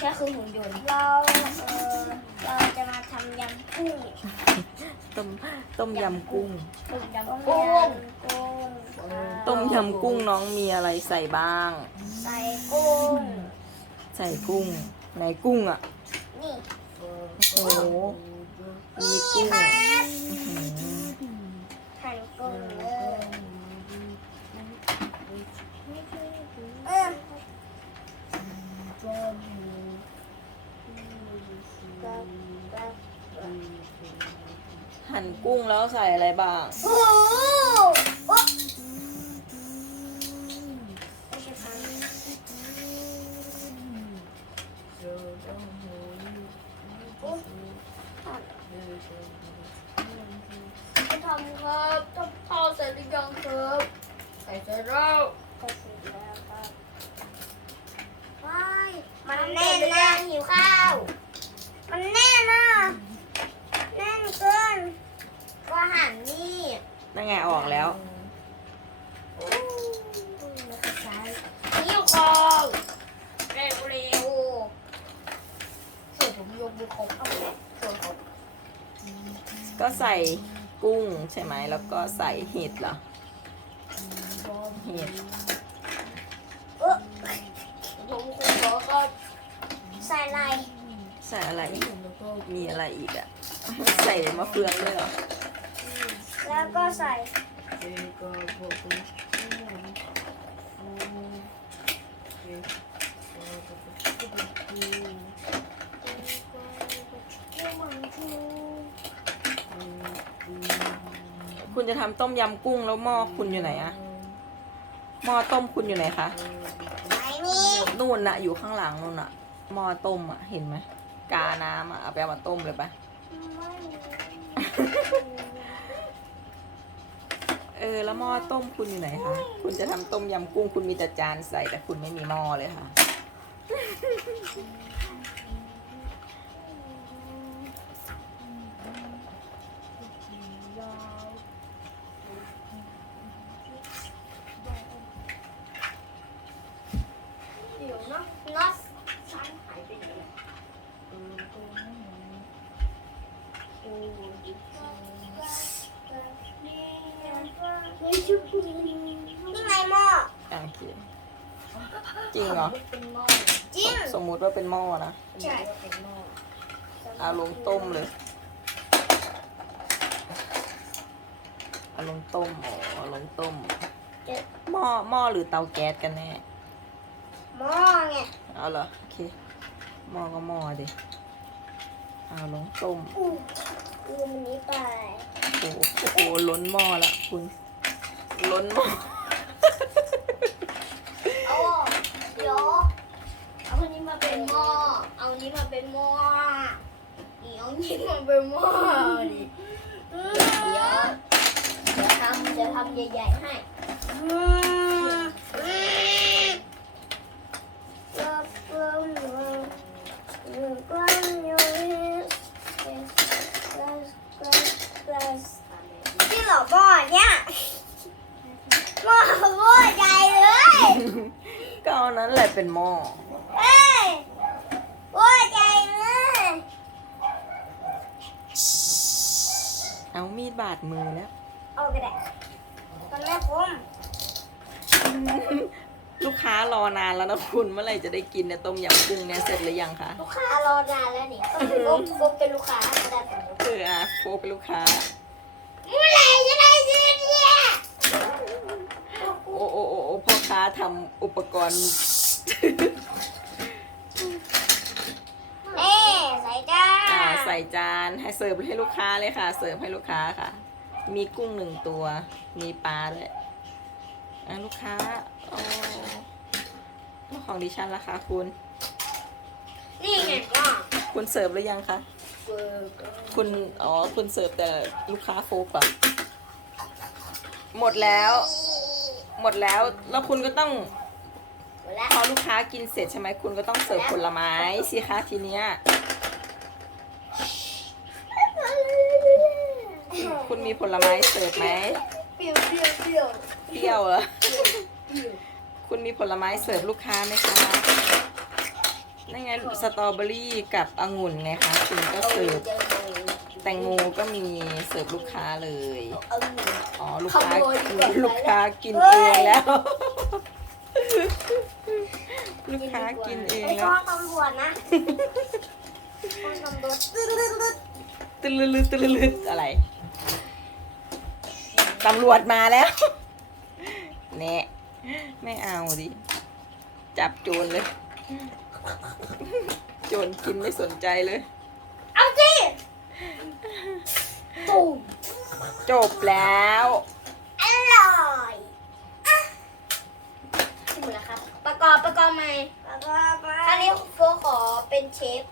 แค่คือหุ่นยนต์ เราเออเราจะมาทำยำกุ้งต้มต้มยำกุ้ง ต้มยำต้มกุ้งยำกุ้งครับต้มยำกุ้งน้องมีอะไรใส่บ้าง ใส่กุ้ง ใส่กุ้งไหนกุ้งอะ นี่ โอ้โหมีกุ้ง ครับ อื้อหือ หั่นกุ้งเลยเออ หั่นกุ้งแล้วใส่อะไรบ้าง โอ้โหโอ๊ะไม่ใช่พันโอ๊ะพันทำครับทำข้าวเสร็จหรือยังครับใส่เสร็จแล้วก็เสร็จแล้วครับว้ายมันแน่นนะหิวข้าว มันแน่นนะแน่นเกินก็หั่นนี่ นั่นไงออกแล้ว โอ้ยไม่เข้าใจ หิวข้าวเร็วเร็วส่วนผมยกมือครบเอาเลยส่วนผม ก็ ใส่กุ้งใช่ไหมแล้วก็ใส่เห็ดเหรอเห็ดเอ๊ะผมคงบอกก็ใส่อะไรใส่อะไรอีกมีอะไรอีกอะใส่มะเฟืองด้วยเหรอแล้วก็ใส่ คุณจะทำต้มยำกุ้งแล้วหม้อคุณอยู่ไหนอะหม้อต้มคุณอยู่ไหนคะไหนนี่นู่นน่ะ อยู่ข้างหลังนู่นน่ะหม้อต้มอะเห็นไหมกาน้ำอะเอาไปเอามาต้มเลยปะเออแล้วหม้อต้มคุณอยู่ไหนคะคุณจะทำต้มยำกุ้งคุณมีแต่จานใส่แต่คุณไม่มีหม้อเลยค่ะ เดี๋ยวนะ น็อต ชั้นหายไปไหนอะ นี่ไงหม้อ อะโอเคจริงเหรอ เป็นหม้อจริงสมมุติว่าเป็นหม้อนะใช่เป็นหม้อเอาลงต้มเลยเอาลงต้มอ๋อเอาลงต้มหม้อหม้อหรือเตาแก๊สกันแน่หม้อไงเอาเหรอโอเคหม้อก็หม้อดิเอาลงต้มอู้ลืมอันนี้ไปโอ้โหโอ้โหล้นหม้อละคุณล้นหม้อ เป็นหม้อ เอานี้มาเป็นหม้อนี่เอานี้มาเป็นหม้อดิเดี๋ยวเดี๋ยวทำเดี๋ยวทำใหญ่ๆให้อืมอืมแล้วก็หนูหนูก็หนูที่หลอหม้อเนี่ยหม้อหม้อใหญ่เลย ก็เอานั้นแหละเป็นหม้อยหม้อใหญ่เลย เอามีดบาดมือแล้ว เอาไปได้ตอนแรกผมลูกค้ารอนานแล้วนะคุณเมื่อไหร่จะได้กินเนี่ยต้มยำกุ้งเนี่ยเสร็จหรือยังคะลูกค้ารอนานแล้วนี่ผมผมเป็นลูกค้าก็ได้ผมเอออะโฟกเป็นลูกค้าเมื่อไหร่จะได้ซื้อเนี่ยโอ้โอ้โอ้โอ้พ่อค้าทำอุปกรณ์ เอ๊ใส่จ้า อ่า ใส่จานให้เสิร์ฟให้ลูกค้าเลยค่ะ เสิร์ฟให้ลูกค้าค่ะ มีกุ้งหนึ่งตัว มีปลาด้วยอะลูกค้าโอ้แล้วของดิฉันราคาคุณ นี่ไงว่าคุณเสิร์ฟหรือยังคะเบิร์กคุณอ๋อคุณเสิร์ฟแต่ลูกค้าโฟกอะหมดแล้ว หมดแล้วแล้วคุณก็ต้องหมดแล้วพอลูกค้ากินเสร็จใช่ไหมคุณก็ต้องเสิร์ฟผลไม้สิคะทีเนี้ย คุณมีผลไม้เสิร์ฟไหมเปรี้ยวเปรี้ยวเปรี้ยวเปรี้ยวเหรอเปรี้ยวคุณมีผลไม้เสิร์ฟลูกค้าไหมคะมนั่นไงสตรอเบอรี่กับองุ่นไงคะคุณก็เสิร์ฟ แตงโมก็มีเสิร์ฟลูกค้าเลยเอาหนูอ๋อลูกค้าขโมยดีกว่าลูกค้ากินเองแล้ว ลูกค้ากินเองไอ้แล้พ่วอตำรวจนะ พ่อตำรวจตึ๊ดตึ๊ดตึ๊ดตึลืดตึลืดอะไร ตำรวจมาแล้วแน่ไม่เอาดิ จับโจรเลย โจรกินไม่สนใจเลย เอาสิตุ่มจบแล้ว อร่อยหมดแล้วครับ ประกอบประกอบใหม่ แล้วก็มา คราวนี้โฟขอเป็นเชฟ